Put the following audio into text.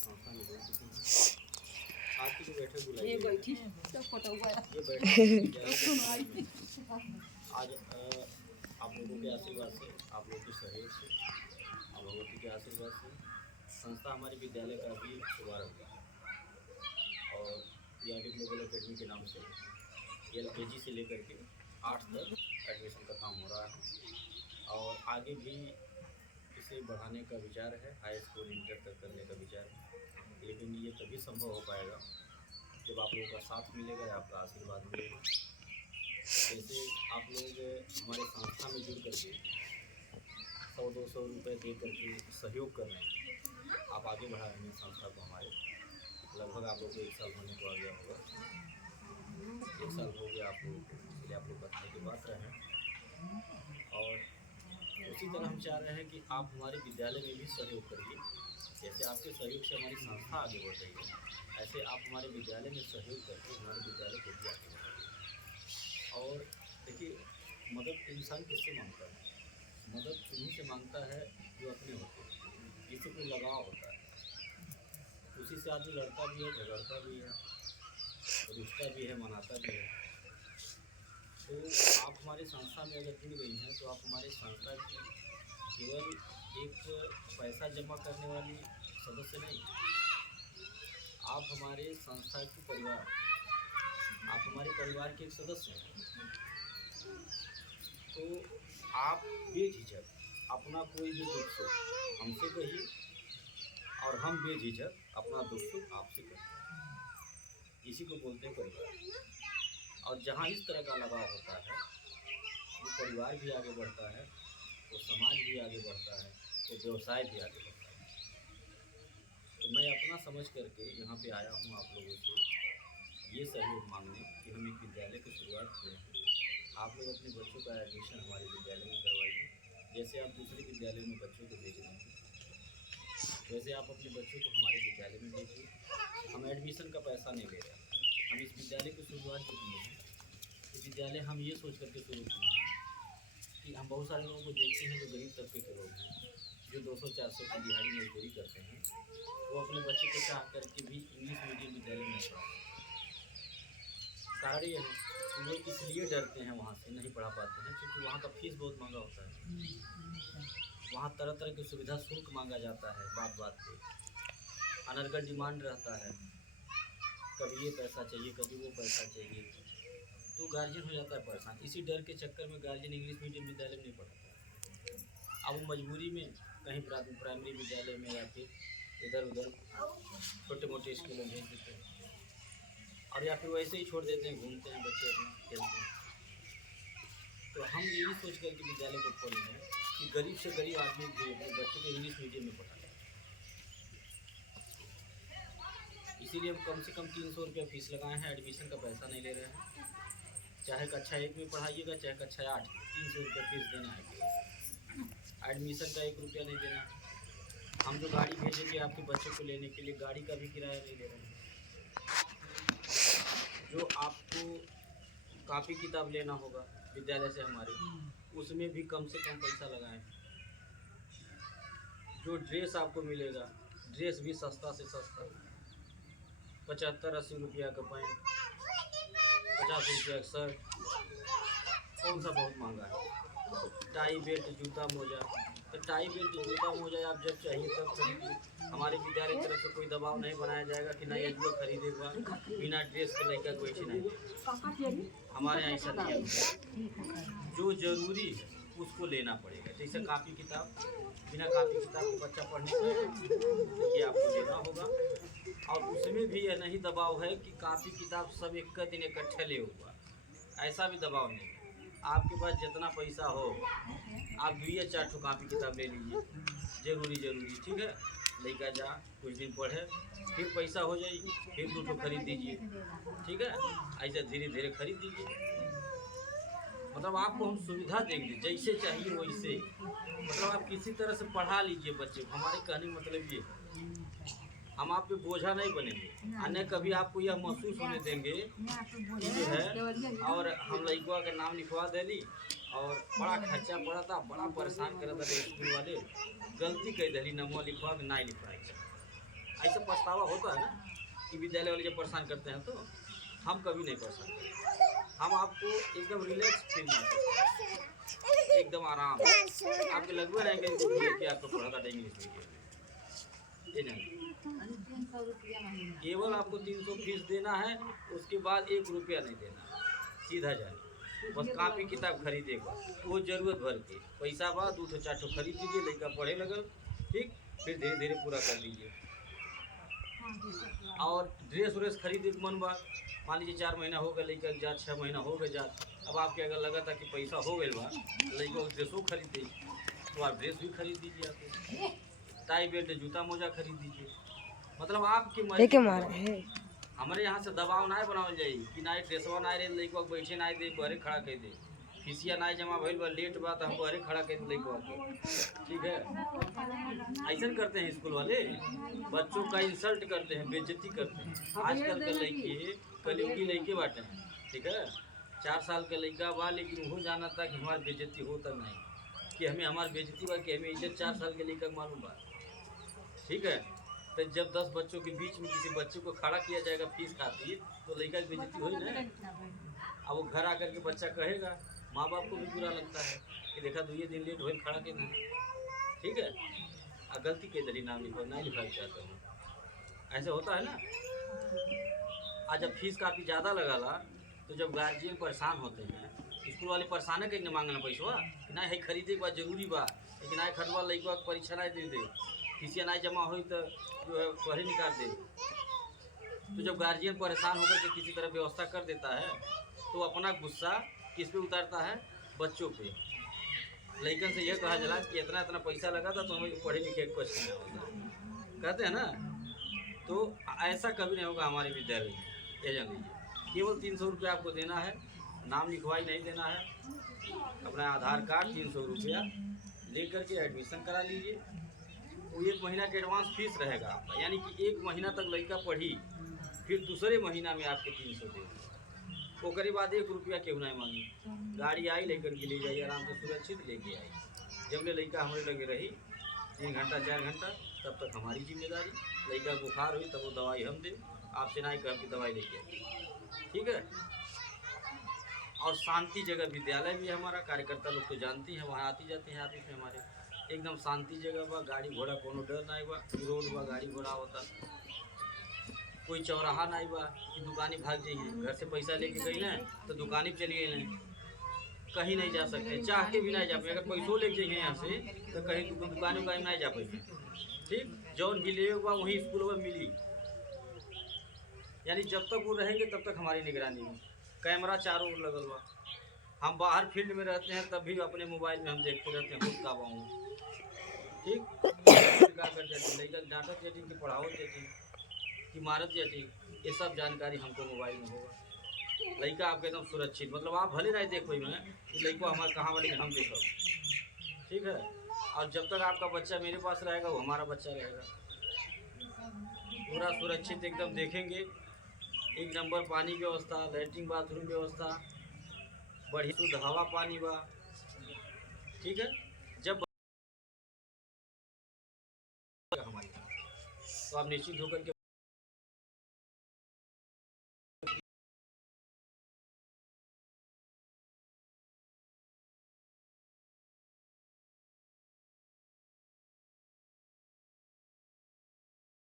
संस्था में जुड़ चुके हैं। आज की जो बैठक बुलाई ये गई बैठी है, तो फोटो हुआ ये बैठक आज आप लोगों के आशीर्वाद से, आप लोगों के सहयोग से, आप भगवती के आशीर्वाद से संस्था हमारे विद्यालय का भी शुभारंभ हुआ है। और PRD ग्लोबल एकेडमी के नाम से LKG से लेकर के 8 तक एडमिशन का काम हो रहा है और आगे भी इसे बढ़ाने का विचार है। हाई स्कूल इंटर तक करने का विचार है, लेकिन ये तभी संभव हो पाएगा जब आप लोगों का साथ मिलेगा, आपका आशीर्वाद मिलेगा। जैसे आप लोग हमारे संस्था में जुड़ करके 100-200 रुपये दे करके सहयोग कर रहे हैं, आप आगे बढ़ा रहे हैं संस्था को हमारे। लगभग आप लोग को 1 साल होने को आ गया होगा, 1 साल हो गया आप लोगों को, इसलिए आप लोग बताने की बात रहे हैं। और उसी तरह हम चाह रहे हैं कि आप हमारे विद्यालय में भी सहयोग करिए। जैसे आपके सहयोग से हमारी संस्था आगे बढ़ रही है, ऐसे आप हमारे विद्यालय में सहयोग करके हमारे विद्यालय को भी आगे बढ़ाइए। और देखिए, मदद इंसान किससे मांगता है? मदद उन्हीं से मांगता है जो अपने होते हैं, जिससे कोई लगाव होता है। उसी से आदमी लड़ता भी है, झगड़ता भी है, रुठता भी है, मनाता भी है। तो आप हमारे संस्था में अगर जुड़ गई हैं तो आप हमारे संस्था की केवल एक पैसा जमा करने वाली सदस्य नहीं, आप हमारे संस्था की परिवार, आप हमारे परिवार के एक सदस्य हैं। तो आप बेझिझक अपना कोई भी दुख सुख हमसे कहिए और हम बेझिझक अपना दुख सुख आपसे कहिए। इसी को बोलते हैं परिवार। और जहाँ इस तरह का लगाव होता है, वो परिवार भी आगे बढ़ता है, वो समाज भी आगे बढ़ता है, वो व्यवसाय भी आगे बढ़ता है। तो मैं अपना समझ करके यहाँ पे आया हूँ आप लोगों से ये सहयोग मांगने कि हम एक विद्यालय की शुरुआत किए हैं। आप लोग अपने बच्चों का एडमिशन हमारे विद्यालय में करवाइए। जैसे आप दूसरे विद्यालय में बच्चों को भेज रहे हैं, वैसे आप अपने बच्चों को हमारे विद्यालय में भेजिए। हम एडमिशन का पैसा नहीं ले रहे हैं। हम इस विद्यालय की शुरुआत जो किए हैं, ये विद्यालय हम ये सोच करके शुरू किए हैं कि हम बहुत सारे लोगों को देखते हैं जो गरीब तबके के लोग हैं, जो 200-400 की दिहाड़ी मजदूरी करते हैं, वो अपने बच्चे को चाह करके भी इंग्लिश मीडियम विद्यालय में नहीं पढ़ाते। कारण ये है कि वो इसलिए डरते हैं, वहाँ से नहीं पढ़ा पाते हैं क्योंकि वहाँ का फीस बहुत महंगा होता है। वहाँ तरह तरह की सुविधा शुल्क मांगा जाता है, बात बात पे अनर्गल डिमांड रहता है, कभी ये पैसा चाहिए, कभी वो पैसा चाहिए। तो गार्जियन हो जाता है परेशान। इसी डर के चक्कर में गार्जियन इंग्लिश मीडियम विद्यालय में नहीं पढ़ाता। अब वो मजबूरी में कहीं प्राइमरी विद्यालय में या फिर इधर उधर छोटे मोटे स्कूलों में भेज देते हैं, और या फिर वैसे ही छोड़ देते हैं, घूमते हैं बच्चे अपना, खेलते हैं। तो हम यही सोच कर के विद्यालय को खोले हैं कि गरीब से गरीब आदमी भी अपने बच्चों को इंग्लिश मीडियम में पढ़ाए। इसीलिए हम कम से कम 300 रुपया फीस लगाए हैं, एडमिशन का पैसा नहीं ले रहे हैं। चाहे कक्षा 1 में पढ़ाइएगा, चाहे कक्षा 8, 300 रुपये फीस देना है। एडमिशन का 1 रुपया नहीं देना है। हम जो गाड़ी भेजेंगे आपके बच्चों को लेने के लिए, गाड़ी का भी किराया नहीं ले रहे हैं। जो आपको कापी किताब लेना होगा विद्यालय से हमारे, उसमें भी कम से कम पैसा लगाएं। जो ड्रेस आपको मिलेगा, ड्रेस भी सस्ता से सस्ता, 75-80 रुपया का पैंट, 50 रुपया का शर्ट, कौन सा बहुत महंगा है। टाई बेल्ट, जूता मोजा, तो टाई बेल्ट जूता मोजा आप जब चाहिए तब खरीदिए। हमारे विद्यालय की तरफ से कोई दबाव नहीं बनाया जाएगा कि नहीं ये खरीदेगा, बिना ड्रेस के लड़का कोई चीज़ नहीं। हमारे यहाँ ऐसा नहीं है। जो ज़रूरी है उसको लेना पड़ेगा। जैसे कापी किताब, बिना कापी किताब को बच्चा पढ़ नहीं पाएगा, ये आपको लेना होगा। और उसमें भी यह नहीं दबाव है कि कापी किताब सब एक दिन इकट्ठे ले हुआ, ऐसा भी दबाव नहीं है। आपके पास जितना पैसा हो, आप 2 या 4 कापी किताब ले लीजिए, जरूरी ठीक है। लड़का जा कुछ दिन पढ़े, फिर पैसा हो जाए, फिर 2 खरीद दीजिए, ठीक है। ऐसे धीरे धीरे खरीद दीजिए। मतलब आपको हम सुविधा देंगे, जैसे चाहिए वैसे। मतलब आप किसी तरह से पढ़ा लीजिए बच्चे को। हमारे कहने का मतलब ये, हम आप पे बोझा नहीं बनेंगे, अन्य कभी आपको यह महसूस होने देंगे कि जो है और हम लड़का का नाम लिखवा देली और बड़ा खर्चा पड़ा था, बड़ा परेशान करा था स्कूल वाले, गलती कह दिली, नमवा लिखवा के नहीं लिखवाई। ऐसा पछतावा होता है ना कि विद्यालय वाले जब परेशान करते हैं, तो हम कभी नहीं परेशान करते। हम आपको एकदम रिलैक्स फील में, एकदम आराम, आपके लगभग रहेंगे कि आपको पढ़ा था इंग्लिश मीडियम में, ये जानिए। केवल आपको 300 फीस देना है, उसके बाद 1 रुपया नहीं देना है, सीधा जाए। बस कापी किताब खरीदेगा, वो जरूरत भर के पैसा बा 2 4 ठो खरीद दीजिए, लड़का पढ़े लगल, ठीक, फिर धीरे धीरे पूरा कर लीजिए। और ड्रेस व्रेस खरीदे के मन बा, मान लीजिए 4 महीना हो गए लड़का के जात, 6 महीना हो गए जात, अब आपके अगर लगा था कि पैसा हो गया बा, लड़का को ड्रेसों खरीद दीजिए, तो आप ड्रेस भी खरीद दीजिए, आपको टाई बेल्ट जूता मोजा खरीद दीजिए। मतलब आपकी मर्जी। हमारे यहाँ से दबाव ना बनावल जाए कि ना ड्रेसवा ना रहे लड़का बैठे ना दे, बहरे खड़ा कर दे, फीसिया ना जमा भइल बा, लेट बा तो हम बहरे खड़ा कर दे लड़का को, ठीक है। ऐसा करते हैं स्कूल वाले, बच्चों का इंसल्ट करते हैं, बेइज्जती करते हैं। आजकल के लड़के कलयुगी लड़के बाटे हैं, ठीक है। 4 साल का लड़का बा, लेकिन वो जाना था कि हमारी बेइज्जती होता नहीं, कि हमें हमारी बेइज्जती बा, कि हमें इज्जत 4 साल के लड़का मालूम बा, ठीक है। तो जब 10 बच्चों के बीच में किसी बच्चे को खड़ा किया जाएगा फीस खातिर, तो लड़का की बेइज्जती हुई ना। अब वो घर आकर के बच्चा कहेगा, माँ बाप को भी बुरा लगता है कि देखा 2 दिन लेट हुए खड़ा के नहीं, ठीक है। गलती के दरी नाम लिखो, नहीं लिखा चाहता हूँ, ऐसे होता है ना। आज जब फीस काफ़ी ज़्यादा लगाला, तो जब गार्जियन परेशान होते हैं, स्कूल वाले परेशान है कि नहीं मांगना पैसा, ना है खरीदे के बाद जरूरी बा, लेकिन ना खरीदवा लड़का परीक्षा नहीं दे दे, फीसिया नहीं जमा हुई तो जो है पढ़े निकाल दे। तो जब गार्जियन परेशान होकर के किसी तरह व्यवस्था कर देता है, तो अपना गुस्सा किस पे उतारता है, बच्चों पे। लड़कन से यह कहा जला कि इतना इतना पैसा लगा था तो हमें पढ़े लिखे क्वेश्चन नहीं होता, कहते हैं ना। तो ऐसा कभी नहीं होगा हमारे विद्यालय में, ये जान लीजिए। केवल 300 रुपया आपको देना है, नाम लिखवाई नहीं देना है, अपना आधार कार्ड 300 रुपया लेकर के एडमिशन करा लीजिए। वो 1 महीना के एडवांस फीस रहेगा आपका, यानी कि 1 महीना तक लड़का पढ़ी, फिर दूसरे महीना में आपके 300 दे, ओकरे बाद 1 रुपया क्यों नहीं मांगी। गाड़ी आई लेकर के ले जाइए, आराम से सुरक्षित लेके आई। जब ले लड़का हमारे लगे रही 3 घंटा 4 घंटा, तब तक हमारी जिम्मेदारी। लड़का बुखार हुई तब वो दवाई हम दें, आपसे ना ही कह के दवाई लेके आए, ठीक है। और शांति जगह विद्यालय भी हमारा, कार्यकर्ता लोग तो जानती हैं, वहाँ आती जाती हैं ऑफिस में हमारे, एकदम शांति जगह बा, गाड़ी घोड़ा कोनो डर नहीं बा, रोड बा गाड़ी घोड़ा होता, कोई चौराहा नहीं बा कि दुकानी भाग जाइए, घर से पैसा लेके गई ना तो दुकानी पे चलिए नहीं, कहीं नहीं जा सकते, चाह के भी नहीं जा पाए। अगर पैसों ले जाइए यहाँ से तो कहीं दुकान उकान नहीं जा पाए, ठीक। जौन भी ले बा वहीं स्कूल में मिली, यानी जब तक वो रहेंगे तब तक हमारी निगरानी में। कैमरा चारों ओर लगल बा, हम बाहर फील्ड में रहते हैं तब भी अपने मोबाइल में हम देखते रहते हैं, खुद का पाऊँ, ठीक। क्या करते हैं, लड़का डांटत चेटिंग की पढ़ाओ चेटिंग कि मारत चेटिंग, ये सब जानकारी हमको मोबाइल में होगा। लड़का आपके एकदम सुरक्षित, मतलब आप भले नहीं देख पाई मैं कि लड़का हमारे कहाँ वाले हम देखो, ठीक है। और जब तक आपका बच्चा मेरे पास रहेगा वो हमारा बच्चा रहेगा, पूरा सुरक्षित एकदम देखेंगे। 1 नंबर पानी व्यवस्था, लैट्रिन बाथरूम व्यवस्था, बढ़िया शुद्ध हवा पानी बा, ठीक है। जब हमारी तो आप निश्चित होकर के